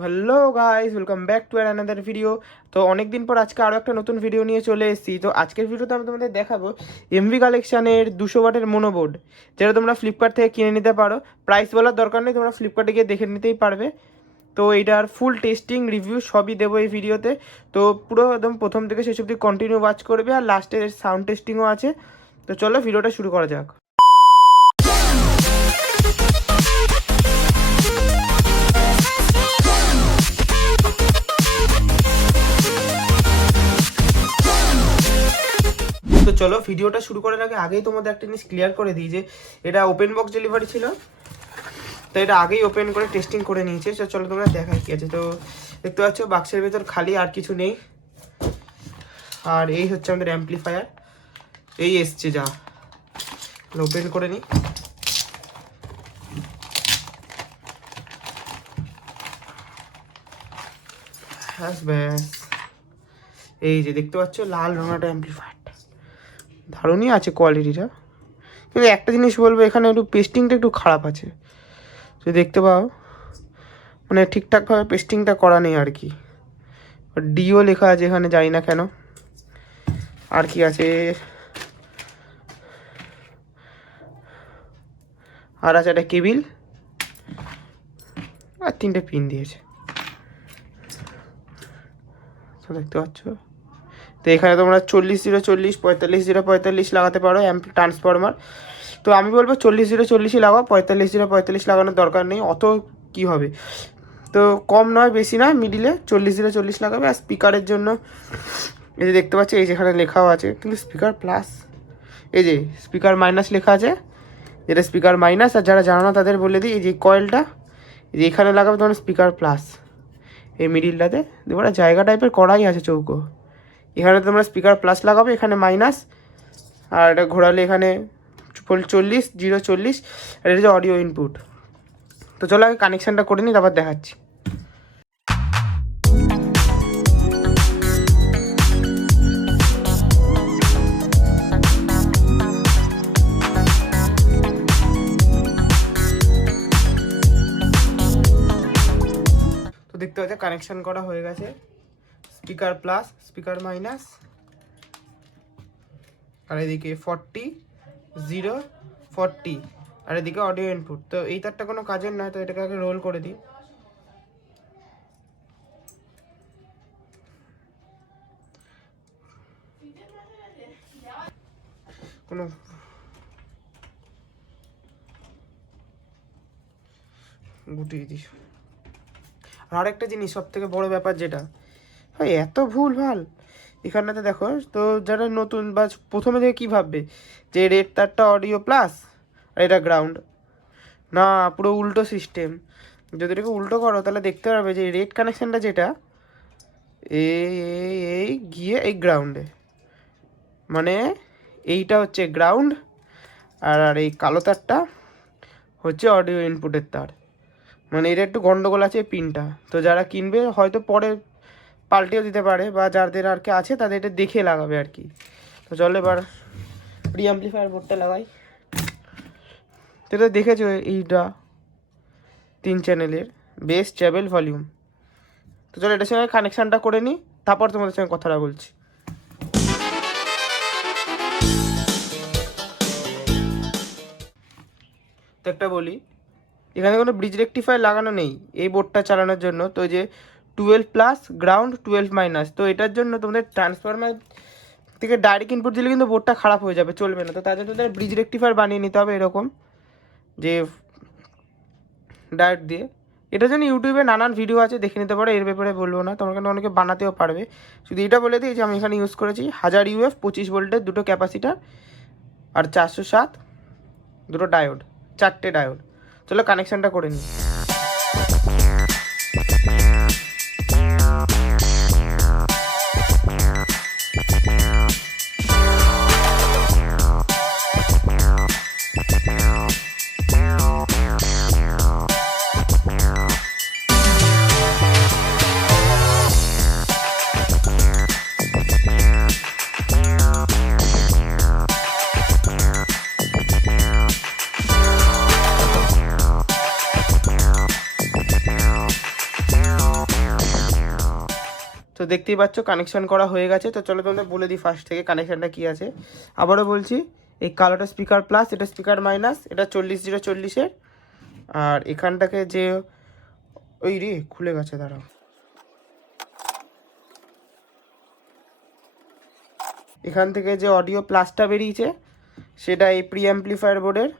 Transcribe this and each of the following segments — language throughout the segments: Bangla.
Hello guys, welcome back to another video. তো অনেক দিন পর আজকে আরও একটা নতুন ভিডিও নিয়ে চলে এসেছি। তো আজকের ভিডিওতে আমি তোমাদের দেখাবো এমভি কালেকশানের 200 ওয়াটের মোনোবোর্ড, যেটা তোমরা ফ্লিপকার্ট থেকে কিনে নিতে পারো। প্রাইস বলার দরকার নেই, তোমরা ফ্লিপকার্টে গিয়ে দেখে নিতেই পারবে। তো এইটার ফুল টেস্টিং রিভিউ সবই দেবো এই ভিডিওতে। তো পুরো একদম প্রথম থেকে শেষ অবধি কন্টিনিউ ওয়াচ করবে, আর লাস্টের সাউন্ড টেস্টিংও আছে। তো চলো ভিডিওটা শুরু করা যাক। তো চলো ভিডিওটা শুরু করার আগেই তোমাদের একটা জিনিস ক্লিয়ার করে দিই যে এটা ওপেন বক্স ডেলিভারি ছিল, তো এটা আগেই ওপেন করে টেস্টিং করে নিয়েছে। তো চলো তোমরা দেখাই কি আছে। তো দেখতে পাচ্ছ বাক্সের ভেতর খালি, আর কিছু নেই। আর এই হচ্ছে আমাদের অ্যাম্পলিফায়ার, এই এসছে যা। ওপেন করে নিই। ব্যাস এই যে দেখতে পাচ্ছ লাল রঙাটা অ্যাম্পলিফায়ারটা দারুণই আছে কোয়ালিটিটা, কিন্তু একটা জিনিস বলবো, এখানে একটু পেস্টিংটা একটু খারাপ আছে। যদি দেখতে পাও মানে ঠিকঠাকভাবে পেস্টিংটা করা নেই আর কি। ডিও লেখা আছে এখানে, জানি না কেন। আর কি আছে, আর আছে একটা কেবিল আর 3টে পিন দিয়েছে। তো দেখতে পাচ্ছ, তো এখানে তোমরা 40-0-40, 45-0-45 লাগাতে পারো ট্রান্সফরমার। তো আমি বলবো 40-0-40ই লাগাও, 45-0-45 লাগানোর দরকার নেই। অত কি হবে, তো কম নয় বেশি না, মিডিলে 40-0-40 লাগাবে। আর স্পিকারের জন্য এই যে দেখতে পাচ্ছি, এই যেখানে লেখাও আছে কিন্তু স্পিকার প্লাস, এই যে স্পিকার মাইনাস লেখা আছে, যেটা স্পিকার মাইনাস। আর যারা জানো না তাদের বলে দিই, এই যে কয়েলটা এই যে এখানে লাগাবে তোমার স্পিকার প্লাস, এই মিডিলটাতে দেখো একটা জায়গা টাইপের করাই আছে চৌকো, এখানে তোমরা স্পিকার প্লাস লাগাবে, এখানে মাইনাস। আর এটা ঘোরালে এখানে 40-0-40, আর এটা হচ্ছে অডিও ইনপুট। তো চলো আগে কানেকশানটা করে নিই, তারপর দেখাচ্ছি। তো দেখতে পাচ্ছি কানেকশান করা হয়ে গেছে, স্পিকার প্লাস স্পিকার মাইনাস, আর এদিকে 40-0-40, আর এদিকে অডিও ইনপুট। তো এই তারটা কোনো কাজের নয়, তো এটাকে আগে রোল করে দিই। কোনো গুটিয়ে দিই। আর আরেকটা জিনিস, সব থেকে বড়ো ব্যাপার যেটা হয়, এত ভুল ভাল এখানটাতে দেখো। তো যারা নতুন বা প্রথমে থেকে কী ভাববে যে রেড তারটা অডিও প্লাস আর এটা গ্রাউন্ড, না পুরো উল্টো সিস্টেম। যদি এটাকে উল্টো করো তাহলে দেখতে পারবে যে রেড কানেকশানটা যেটা এই গিয়ে এই গ্রাউন্ডে, মানে এইটা হচ্ছে গ্রাউন্ড, আর এই কালো তারটা হচ্ছে অডিও ইনপুটের তার। মানে এটা একটু গন্ডগোল আছে পিনটা। তো যারা কিনবে হয়তো পরে পাল্টেও দিতে পারে, বা যাদের আর কি আছে তাদের এটা দেখে লাগাবে আর কি। তো চলো এবার প্রি অ্যাম্পলিফায়ার বোর্ডটা লাগাই। তো এটা দেখেছো এইটা 3 চ্যানেলের বেস ট্রেবল ভলিউম। তো চলো এটার সঙ্গে কানেকশানটা করে নিই, তারপর তোমাদের সঙ্গে কথাটা বলছি। তো একটা বলি, এখানে কোনো ব্রিজ রেকটিফায়ার লাগানো নেই এই বোর্ডটা চালানোর জন্য। তো যে 12+ গ্রাউন্ড 12-। তো এটার জন্য তোমাদের ট্রান্সফরমার থেকে ডাইরেক্ট ইনপুট দিলে কিন্তু বোর্ডটা খারাপ হয়ে যাবে, চলবে না। তো তার জন্য তোমাদের ব্রিজ রেকটিফায়ার বানিয়ে নিতে হবে এরকম, যে ডায়োড দিয়ে। এটার জন্য ইউটিউবে নানান ভিডিও আছে, দেখে নিতে পারো, এর ব্যাপারে বলবো না। তোমার কিন্তু অনেকে বানাতেও পারবে। শুধু এটা বলে দিই যে আমি এখানে ইউজ করেছি 1000 UF 25 ভোল্টের 2টো ক্যাপাসিটার, আর 407 2টো ডায়োড, 4টে ডায়োড। চলো কানেকশানটা করে নিই। তো দেখতেই পাচ্ছ কানেকশান করা হয়ে গেছে। তো চলো তোমাদের বলে দিই ফার্স্ট থেকে কানেকশানটা কী আছে। আবারও বলছি, এই কালোটা স্পিকার প্লাস, এটা স্পিকার মাইনাস, এটা 40-0-40-এর। আর এখানটাকে যে ওই রে খুলে গেছে, দাঁড়াও, এখান থেকে যে অডিও প্লাসটা বেরিয়েছে সেটা এই প্রি অ্যাম্পলিফায়ার বোর্ডের।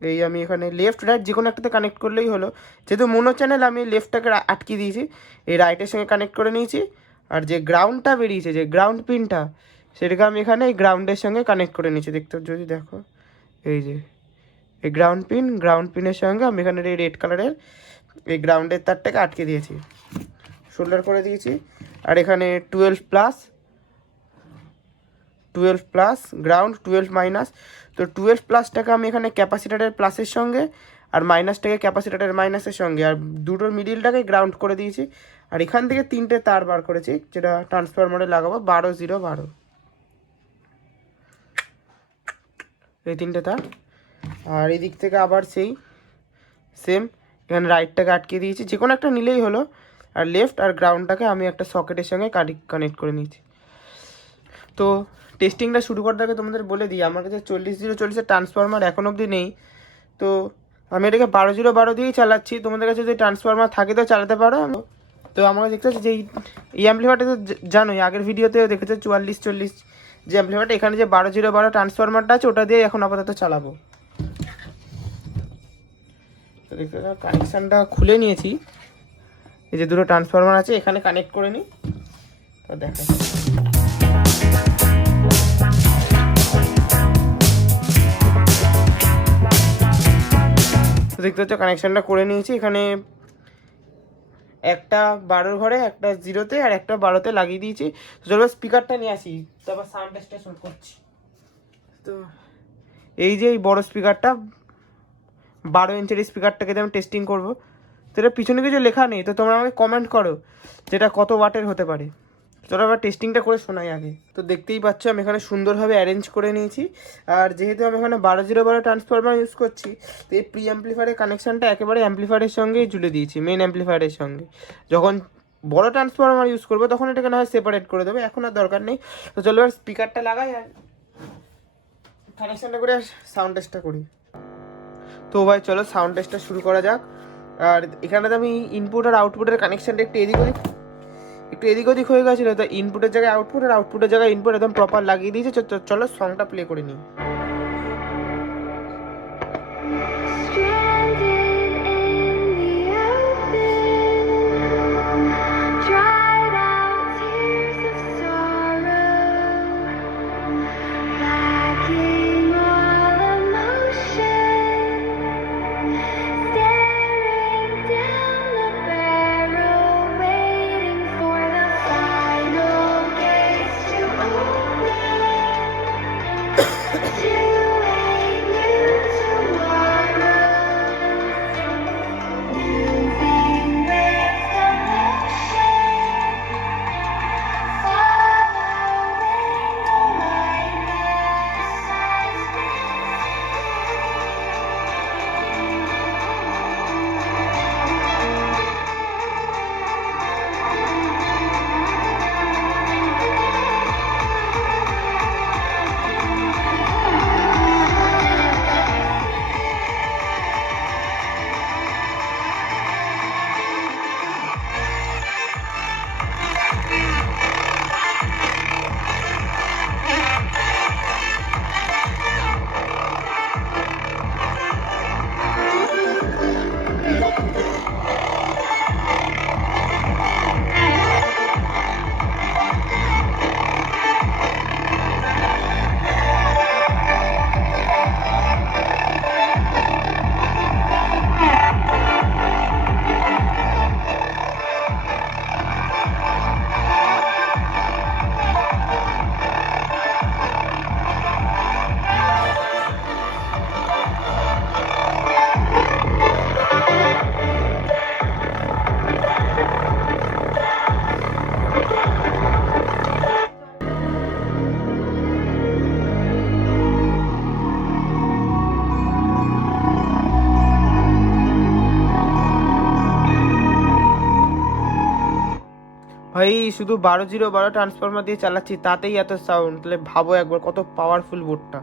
এই আমি এখানে লেফট রাইট যে কোনো একটাতে কানেক্ট করলেই হলো, যেহেতু মোনো চ্যানেল আমি লেফটটাকে আটকে দিয়েছি, এই রাইটের সঙ্গে কানেক্ট করে নিয়েছি। আর যে গ্রাউন্ডটা বেরিয়েছে, যে গ্রাউন্ড পিনটা, সেটাকে আমি এখানে এই গ্রাউন্ডের সঙ্গে কানেক্ট করে নিয়েছি। দেখতে যদি দেখো, এই যে এই গ্রাউন্ড পিনের সঙ্গে আমি এখানে এই রেড কালারের এই গ্রাউন্ডের তারটাকে আটকে দিয়েছি, শোল্ডার করে দিয়েছি। আর এখানে 12 প্লাস গ্রাউন্ড, 12 মাইনাস। তো 12 প্লাসটাকে আমি এখানে ক্যাপাসিটারের প্লাসের সঙ্গে আর মাইনাসটাকে ক্যাপাসিটারের মাইনাসের সঙ্গে, আর দুটোর মিডিলটাকে গ্রাউন্ড করে দিয়েছি। আর এখান থেকে 3টে তার বার করেছি, যেটা ট্রান্সফরমারে লাগাবো, 12-0-12, এই 3টে তার। আর এই দিক থেকে আবার সেই সেম এখানে রাইটটাকে আটকে দিয়েছি, যে কোনো একটা নিলেই হলো। আর লেফট আর গ্রাউন্ডটাকে আমি একটা সকেটের সঙ্গে কানেক্ট করে নিয়েছি। তো টেস্টিংটা শুরু করার আগে তোমাদের বলে দিই, আমার কাছে 40-0-40-এর ট্রান্সফরমার এখন অবধি নেই। তো আমি এটাকে 12-0-12 দিয়েই চালাচ্ছি। তোমাদের কাছে যদি ট্রান্সফরমার থাকে তো চালাতে পারো। তো আমাকে দেখতে পাচ্ছি যে এই অ্যাম্পলিফায়ারটা তো জানোই, আগের ভিডিওতেও দেখেছো 44-40 যে অ্যাম্পলিফায়ারটা, এখানে যে 12-0-12 ট্রান্সফরমারটা আছে ওটা দিয়ে এখন আপাতত চালাবো। তো দেখতে পাচ্ছ কানেকশানটা খুলে নিয়েছি, এই যে দুটো ট্রান্সফরমার আছে এখানে কানেক্ট করে নিই। তো দেখা দেখতে পাচ্ছ কানেকশানটা করে নিয়েছি। এখানে একটা 12 ঘরে, একটা 0-তে আর একটা 12-তে লাগিয়ে দিয়েছি। তো চলো স্পিকারটা নিয়ে আসি, তারপর সাউন্ড টেস্টটা শুরু করছি। তো এই যে এই বড় স্পিকারটা, 12 ইঞ্চের স্পিকারটাকে আমি টেস্টিং করবো। তো এটা পিছনে কিছু লেখা নেই, তো তোমরা আমাকে কমেন্ট করো যেটা কত ওয়াটের হতে পারে। চলো আবার টেস্টিংটা করে শোনাই আগে। তো দেখতেই পাচ্ছ আমি এখানে সুন্দরভাবে অ্যারেঞ্জ করে নিয়েছি। আর যেহেতু আমি এখানে 12-0-12 ট্রান্সফরমার ইউজ করছি, তো এই প্রি অ্যাম্পলিফায়ারের কানেকশানটা একেবারে অ্যাম্পলিফায়ারের সঙ্গেই জুড়ে দিয়েছি, মেন অ্যাম্পলিফায়ারের সঙ্গে। যখন বড় ট্রান্সফরমার ইউজ করবো তখন এটাকে না হয় সেপারেট করে দেবো, এখন আর দরকার নেই। তো চলো এবার স্পিকারটা লাগাই আর কানেকশানটা করে সাউন্ড টেস্টটা করি। তো ভাই চলো সাউন্ড টেস্টটা শুরু করা যাক। আর এখানে তো আমি ইনপুট আর আউটপুটের কানেকশানটা একটু এদিক ওদিক হয়ে গেছিলো, তো ইনপুটের জায়গায় আউটপুট আর আউটপুটের জায়গায় ইনপুট একদম প্রপার লাগিয়ে দিয়েছে। চলো সংটা প্লে করে নিই। ভাই শুধু 12-0 ট্রান্সফরমার দিয়ে চালাচ্ছি, তাতেই এত সাউন্ড, তাহলে ভাবো একবার কত পাওয়ারফুল বোর্ডটা।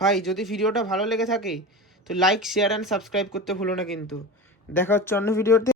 ভাই যদি ভিডিওটা ভালো লেগে থাকে তো লাইক, শেয়ার অ্যান্ড সাবস্ক্রাইব করতে ভুলো না কিন্তু। দেখা হচ্ছে অন্য ভিডিওতে।